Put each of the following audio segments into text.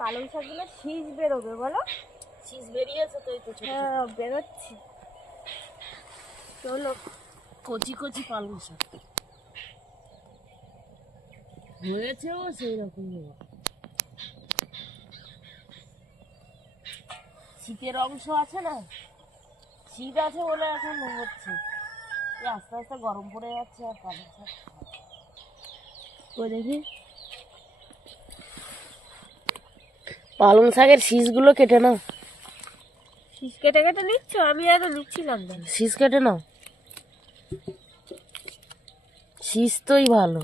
পালং শাকগুলো শীষ বেরোবে বলো? শীষ বেরিয়েছে তো, এই তো হ্যাঁ বেরোচ্ছে। চলো কচি কচি পালং শাক হয়েছেও সেই রকম। শীতের অংশ আছে না, শীত আছে বলে এখন হচ্ছে, আস্তে আস্তে গরম পড়ে যাচ্ছে। আর পালং শাক ওই দেখি পালং শাকের শীষগুলো কেটে নাও। শীষ কেটে কেটে নিচ্ছ? আমি আর নিচ্ছিলাম না। শীষ কেটে নাও, শীষ তোই ভালো।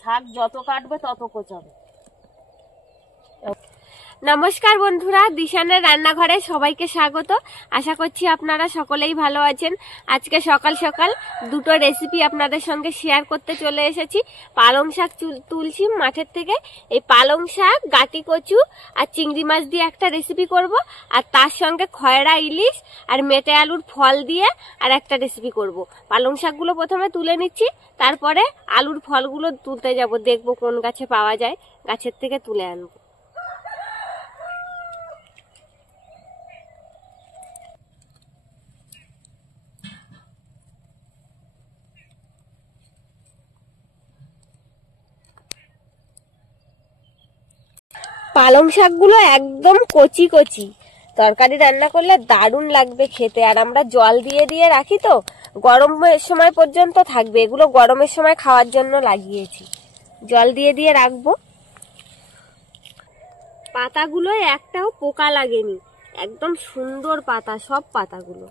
শাক যত কাটবে তত কোচাবে। নমস্কার বন্ধুরা, দিশানের রান্নাঘরে সবাইকে স্বাগত। আশা করছি আপনারা সকলেই ভালো আছেন। আজকে সকাল সকাল দুটো রেসিপি আপনাদের সঙ্গে শেয়ার করতে চলে এসেছি। পালং শাক তুলছি মাঠের থেকে। এই পালং শাক, গাটি কচু আর চিংড়ি মাছ দিয়ে একটা রেসিপি করব, আর তার সঙ্গে খয়রা ইলিশ আর মেটে আলুর ফল দিয়ে আর একটা রেসিপি করব। পালং শাকগুলো প্রথমে তুলে নিচ্ছি, তারপরে আলুর ফলগুলো তুলতে যাব, দেখবো কোন গাছে পাওয়া যায়, গাছের থেকে তুলে আনবো। পালং শাকগুলো একদম কচি কচি, তরকারি রান্না করলে দারুণ লাগবে খেতে। আর আমরা জল দিয়ে দিয়ে রাখি তো, গরমের সময় পর্যন্ত থাকবে। এগুলো গরমের সময় খাওয়ার জন্য লাগিয়েছি, জল দিয়ে দিয়ে রাখবো। পাতাগুলো একটাও পোকা লাগেনি, একদম সুন্দর পাতা সব পাতাগুলো।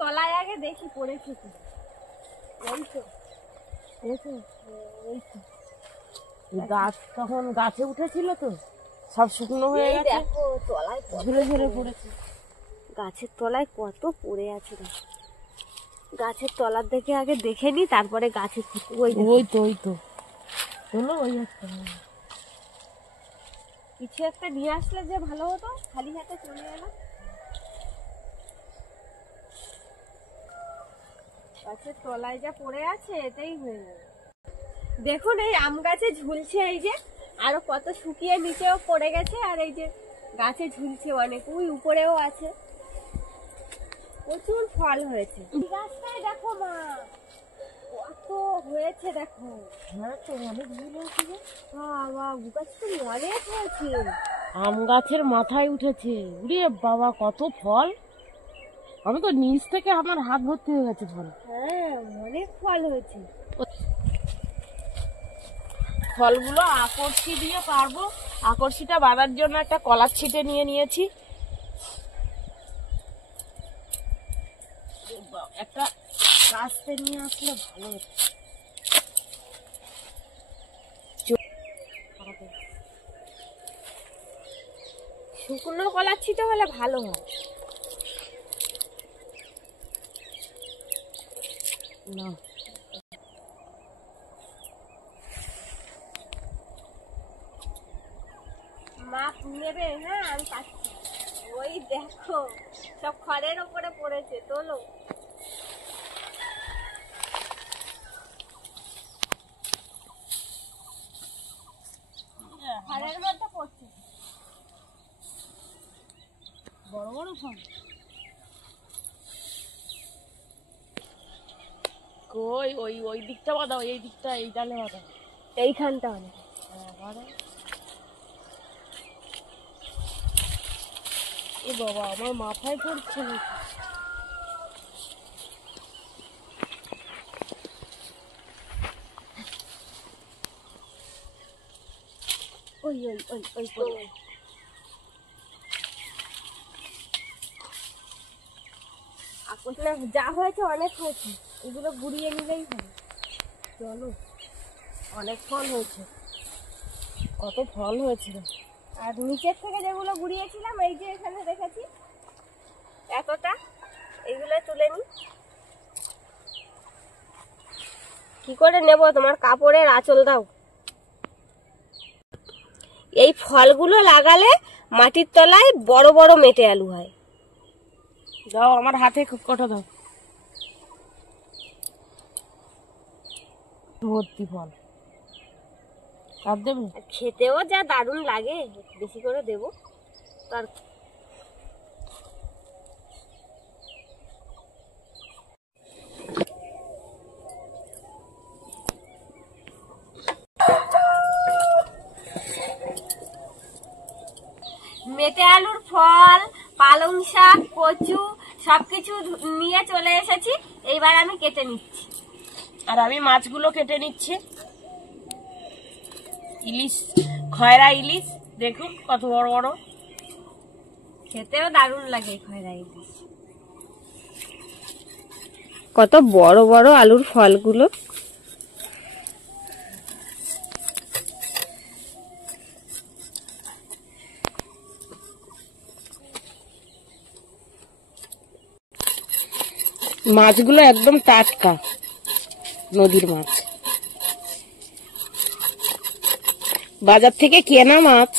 তলায় আগে দেখি পড়েছে কি। এই তো গাছ তখন গাছে উঠেছিল তো, সব শুকনো হয়ে গেছে, দেখো তলায় ঝরে ঝরে পড়েছে। গাছের তলায় কত পড়ে আছে। গাছের তলার দিকে আগে দেখে নি, তারপরে গাছে ওই তো চলো ওই একটা কিছু একটা নিয়ে আসলে যে ভালো হতো, খালি হাতে চলে এলাম। গাছের তলায় যা পড়ে আছে এটাই হয়ে যাবে। দেখুন এই আম গাছে ঝুলছে, এই যে আরো কত শুকিয়ে নিচেও পড়ে গেছে, আর এই যে গাছে ঝুলছে অনেক, ওই উপরেও আছে। প্রচুর ফল হয়েছে গাছটায়, দেখো মা কত হয়েছে দেখো। হ্যাঁ তো অনেক হয়েছে, গাছ তো অনেক হয়েছে। আম গাছের মাথায় উঠেছে, উড়ে বাবা কত ফল! আমি তো নিচ থেকে আমার হাত ভর্তি হয়ে গেছে ফল। হ্যাঁ অনেক ফল হয়েছে। ফলগুলো আকর্ষি দিয়ে পারবো। আকর্ষিটা বাঁধার জন্য একটা কলার ছিটে নিয়ে নিয়েছি। একটা কাস্তে নিয়ে আসলে ভালো হতো। শুকনো কলার ছিটে হলে ভালো হয় না। মা নেবে? হ্যাঁ আমি পাচ্ছি। ওই দেখো সব খড়ের ওপরে পড়েছে, তোলো। খড়ের মধ্যে পড়ছে বড় বড় ফল। কই ওই ওই দিকটা বাঁধাও, এই দিকটা এই ডালে বাঁধাও, এইখানটা অনেক। এ বাবা আমার মাথায় পড়ছে নাকি? ওই ওই ওই ওই পড়ে। যা হয়েছে অনেক হয়েছে, এগুলো গুড়িয়ে নিলেই হবে। চলো, অনেক ফল হয়েছে, কত ফল হয়েছিল। আর নিচের থেকে যেগুলো গুড়িয়েছিলাম এই যে এখানে রেখেছি এতটা, এইগুলো তুলে নি। কি করে নেব? তোমার কাপড়ের আঁচল দাও। এই ফলগুলো লাগালে মাটির তলায় বড় বড় মেটে আলু হয়। দাও আমার হাতে কটা দাও, ভর্তি ফল। আর দেবে? খেতেও যা দারুণ লাগে, বেশি করে দেব। তার মেটে আলুর ফল, পালং শাক, কচু সবকিছু নিয়ে চলে এসেছি। এইবার আমি কেটে নিচ্ছি। আর আমি মাছগুলো কেটে নিচ্ছি। ইলিশ, খয়রা ইলিশ, দেখুন কত বড় বড়। খেতেও দারুণ লাগে খয়রা ইলিশ। কত বড় বড় আলুর ফলগুলো। মাছগুলো একদম টাটকা, নদীর মাছ, বাজার থেকে কেনা মাছ।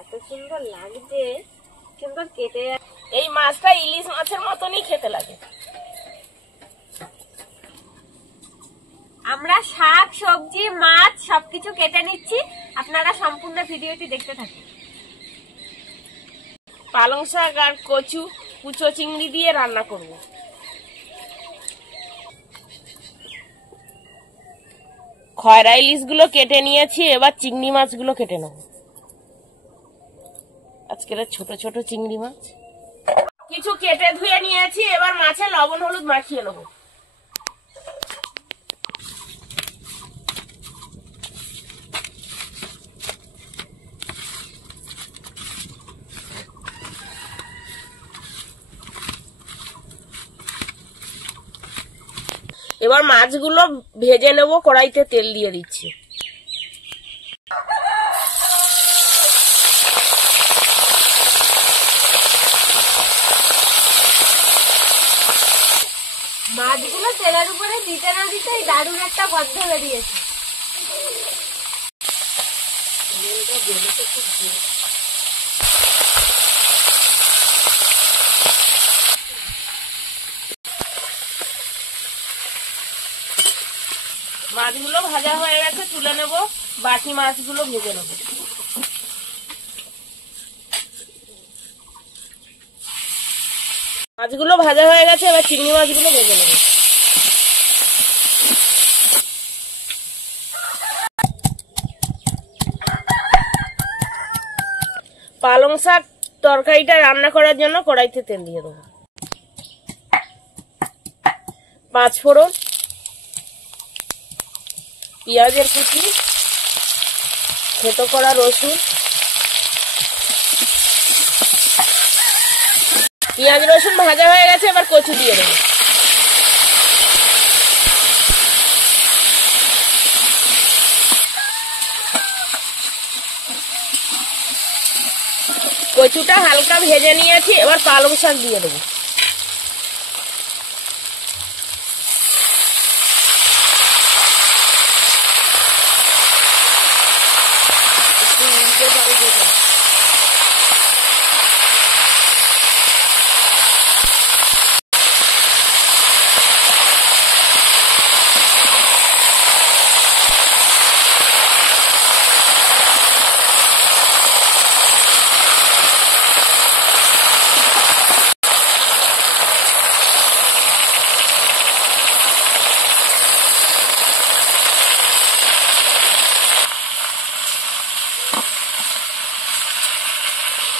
এত সুন্দর লাগছে, সুন্দর কেটে। এই মাছটা ইলিশ মাছের মতনই খেতে লাগে। আমরা শাক, সবজি, মাছ সবকিছু কেটে নিচ্ছি। আপনারা সম্পূর্ণ ভিডিওটি দেখতে থাকুন। পালং শাক আর কচু, কুচো চিংড়ি দিয়ে রান্না করব। খয়রা ইলিশ গুলো কেটে নিয়েছি, এবার চিংড়ি মাছগুলো কেটে নেব। আজকের ছোট ছোট চিংড়ি মাছ কিছু কেটে ধুয়ে নিয়েছি, এবার মাছে লবণ হলুদ মাখিয়ে নেব। এবার মাছগুলো ভেজে নেব, কড়াইতে তেল দিয়ে দিচ্ছি। মাছগুলো তেলের উপরে দিতে না দিতেই দারুণ একটা গন্ধ বেরিয়েছে। মাছগুলো ভাজা হয়ে গেছে, তুলে নেব। বাকি মাছগুলো ভেজে নেব। মাছগুলো ভাজা হয়ে গেছে, এবার চিংড়ি মাছগুলো ভেজে নেব। পালং শাক তরকারিটা রান্না করার জন্য কড়াইতে তেল দিয়ে দেবো। 5 ফোড়ন, পেঁয়াজের কুচি, থেতো করা রসুন। পেঁয়াজ রসুন ভাজা হয়ে গেছে, এবার কচু দিয়ে দেবো। কচুটা হালকা ভেজে নিয়েছি, এবার পালং শাক দিয়ে দেবো।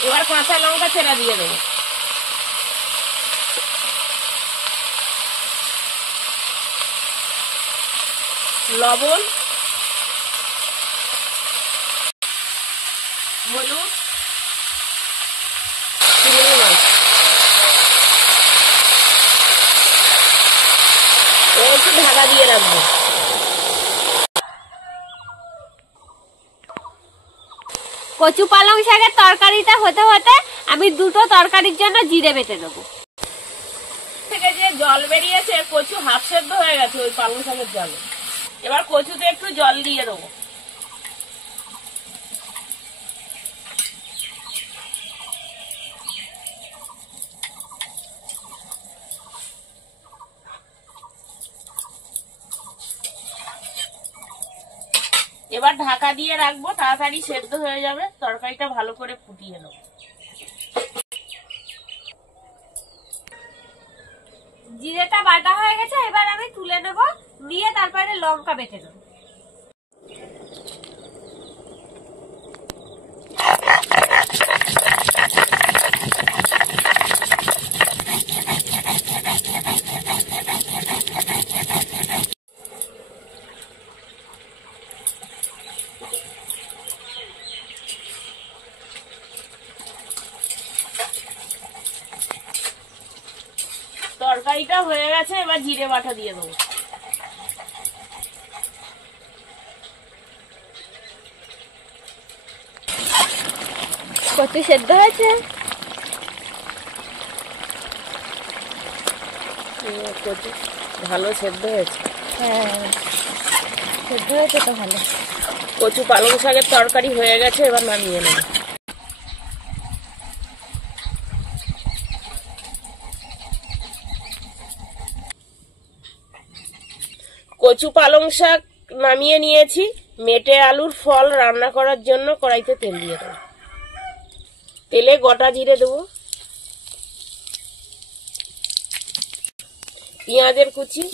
এবার কাঁচা লঙ্কা ছেড়া দিয়ে দেবো। লবণ, হলুদ, চিংড়ি মাছ, একটু ঢাকা দিয়ে রাখবো। কচু পালং শাকের তরকারিটা হতে হতে আমি দুটো তরকারির জন্য জিরে বেটে নেবো। থেকে যে জল বেরিয়েছে, কচু হাফ সেদ্ধ হয়ে গেছে ওই পালং শাকের জলে। এবার কচুতে একটু জল দিয়ে দেবো। এবার ঢাকা দিয়ে রাখবো, তাড়াতাড়ি সেদ্ধ হয়ে যাবে। তরকারিটা ভালো করে ফুটিয়ে নেবো। জিরেটা বাটা হয়ে গেছে, এবার আমি তুলে নেব, নিয়ে তারপরে লঙ্কা বেটে নেব। তরকারিটা হয়ে গেছে, এবার জিরে বাটা দিয়ে দেবো। কচু সেদ্ধ হয়েছে? কচু ভালো সেদ্ধ হয়েছে। হ্যাঁ, সেদ্ধ হয়েছে তো ভালো। কচু পালং শাকের তরকারি হয়ে গেছে, এবার নামিয়ে নেব। কচু পালং শাক নামিয়ে নিয়েছি। মেটে আলুর ফল রান্না করার জন্য কড়াইতে তেল দিয়ে দেবো। তেলে গোটা জিরে দেবো, পেঁয়াজের কুচি,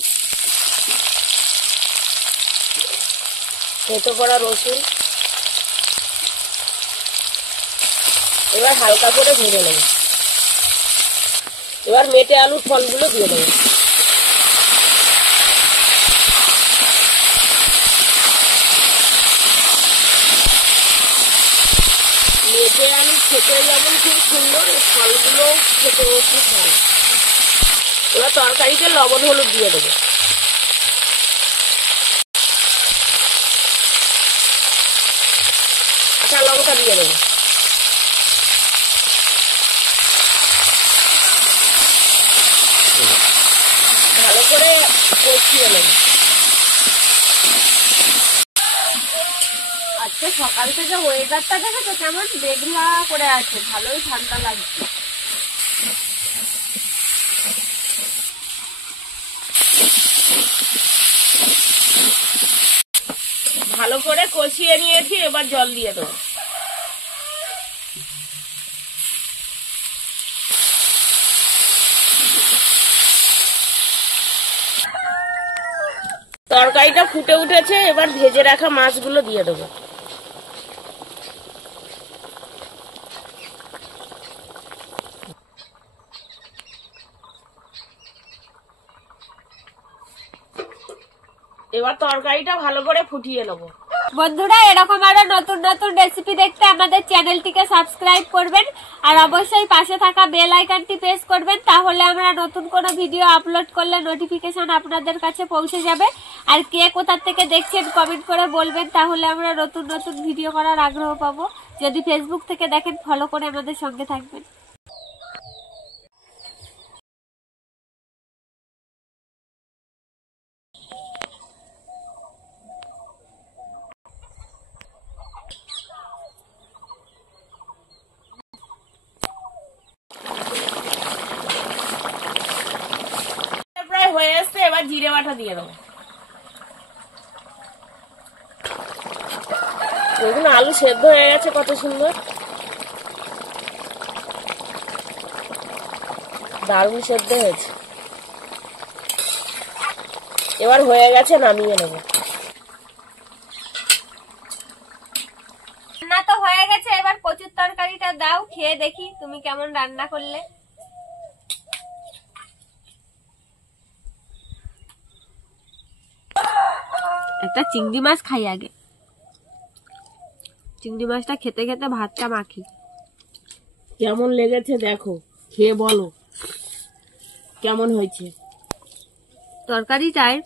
থেতো করা রসুন। এবার হালকা করে ভেজে নেব। এবার মেটে আলুর ফলগুলো দিয়ে দেবো। মেটে আলু খেতে যেমন খুব সুন্দর, ফলগুলো খেতেও খুব ভালো। এবার তরকারিতে লবণ হলুদ দিয়ে দেবো। কাঁচা লঙ্কা দিয়ে দেবো। ভালো করে কষিয়ে নেব। আজকে সকাল থেকে ওয়েদারটা দেখেছো কেমন মেঘলা করে আছে, ভালোই ঠান্ডা লাগছে। ভালো করে কষিয়ে নিয়েছি, এবার জল দিয়ে দেবো। তরকারিটা ফুটে উঠেছে, এবার ভেজে রাখা মাছগুলো দিয়ে দেবো। এবার তরকারিটা ভালো করে ফুটিয়ে নেবো। বন্ধুরা, এরকম আরো নতুন নতুন রেসিপি দেখতে আমাদের চ্যানেলটিকে সাবস্ক্রাইব করবেন, আর অবশ্যই পাশে থাকা বেল আইকনটি প্রেস করবেন, তাহলে আমরা নতুন কোনো ভিডিও আপলোড করলে নোটিফিকেশন আপনাদের কাছে পৌঁছে যাবে। আর কে কোথা থেকে দেখছেন কমেন্ট করে বলবেন, তাহলে আমরা নতুন নতুন ভিডিও করার আগ্রহ পাবো। যদি ফেসবুক থেকে দেখেন, ফলো করে আমাদের সঙ্গে থাকবেন। প্রায় হয়ে এসছে, এবার জিরে বাটা দিয়ে দেবো। দেখুন আলু সেদ্ধ হয়ে গেছে কত সুন্দর, দারুণ সেদ্ধ হয়েছে। এবার হয়ে গেছে, নামিয়ে নেব। রান্না তো হয়ে গেছে, এবার কচুর তরকারিটা দাও, খেয়ে দেখি তুমি কেমন রান্না করলে। একটা চিংড়ি মাছ খাই আগে, চিংড়ি মাছটা খেতে খেতে ভাতটা মাখি। কেমন লেগেছে দেখো, খেয়ে বলো কেমন হয়েছে। তরকারিটায়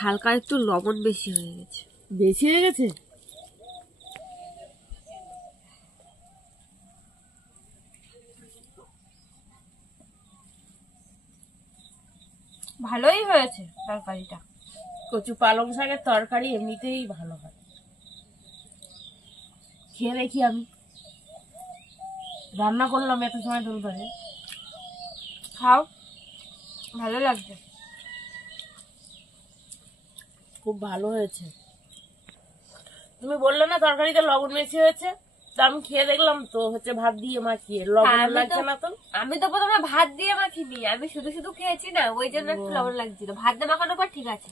হালকা একটু লবণ বেশি হয়ে গেছে। বেশি হয়ে গেছে? ভালোই হয়েছে তরকারিটা। কচু পালং শাকের তরকারি এমনিতেই ভালো হয়। খেয়ে দেখি, আমি রান্না করলাম এত সময় ধরে। খাও, ভালো লাগছে। খুব ভালো হয়েছে। তুমি বললে না তরকারিতে লবণ বেশি হয়েছে, তো আমি খেয়ে দেখলাম তো হচ্ছে ভাত দিয়ে মাখিয়ে লবণ লাগছে না তো। আমি তো প্রথমে ভাত দিয়ে মাখিনি, আমি শুধু শুধু খেয়েছি না, ওই জন্য একটু লবণ লাগছিল। ভাত দিয়ে মাখানোর পর ঠিক আছে।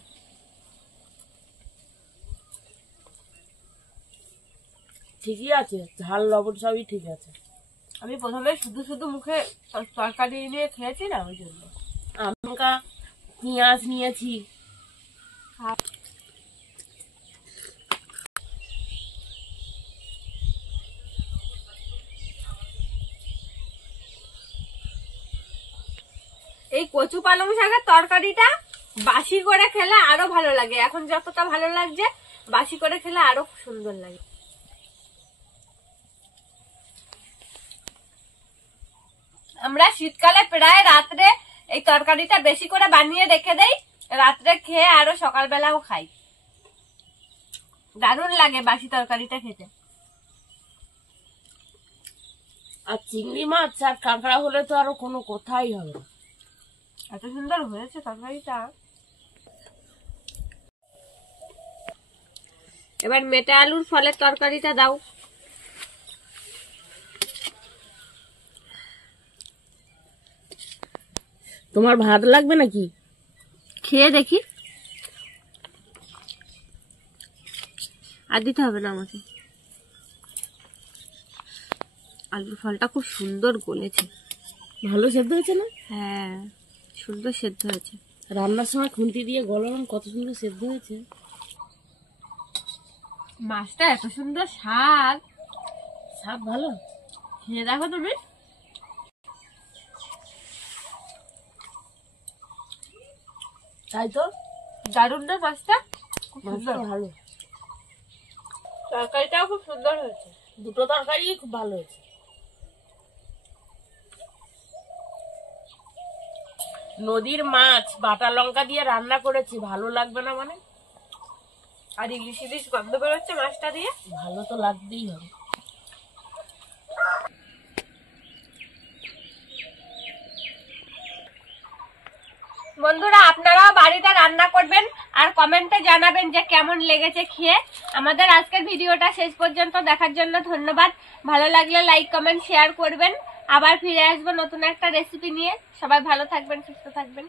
ঠিকই আছে, ঝাল লবণ সবই ঠিক আছে। আমি প্রথমে শুধু শুধু মুখে তরকারি নিয়ে খেয়েছি না, ওই জন্য। লঙ্কা পেঁয়াজ নিয়েছি। এই কচু পালং শাকের তরকারিটা বাসি করে খেলে আরো ভালো লাগে। এখন যতটা ভালো লাগছে, বাসি করে খেলে আরো সুন্দর লাগে। আমরা শীতকালে প্রায় রাত্রে এই তরকারিটা বেশি করে বানিয়ে রেখে দেই, রাত্রে খেয়ে আরো সকালবেলাও খাই। দারুণ লাগে বাসি তরকারিটা খেতে। আর চিংড়ি মাছ আর কাঁকড়া হলে তো আরো কোনো কথাই হবে না। এত সুন্দর হয়েছে তরকারিটা। এবার মেটে আলুর ফলের তরকারিটা দাও। তোমার ভাত লাগবে নাকি? খেয়ে দেখি। আর দিতে হবে না আমাকে। আলুর ফলটা খুব সুন্দর গলেছে। ভালো সেদ্ধ হয়েছে না? হ্যাঁ, সুন্দর সেদ্ধ হয়েছে। রান্নার সময় খুন্তি দিয়ে গলালাম, কত সুন্দর সেদ্ধ হয়েছে। মাছটা এত সুন্দর স্বাদ। স্বাদ ভালো, খেয়ে দেখো তুমি। তাই তো, দারুণ না মাছটা? খুব মাছটা সুন্দর। ভালো। তরকারিটাও খুব সুন্দর হয়েছে। দুটো তরকারি খুব ভালো হয়েছে। নদীর মাছ বাটা লঙ্কা দিয়ে রান্না করেছি, ভালো লাগবে না মানে? আর ইলিশ ইলিশ গন্ধ বেরোচ্ছে মাছটা দিয়ে। ভালো তো লাগবেই হবে। বন্ধুরা, আপনারাও বাড়িতে রান্না করবেন আর কমেন্টে জানাবেন যে কেমন লেগেছে খেয়ে। আমাদের আজকের ভিডিওটা শেষ পর্যন্ত দেখার জন্য ধন্যবাদ। ভালো লাগলে লাইক কমেন্ট শেয়ার করবেন। আবার ফিরে আসবো নতুন একটা রেসিপি নিয়ে। সবাই ভালো থাকবেন, সুস্থ থাকবেন।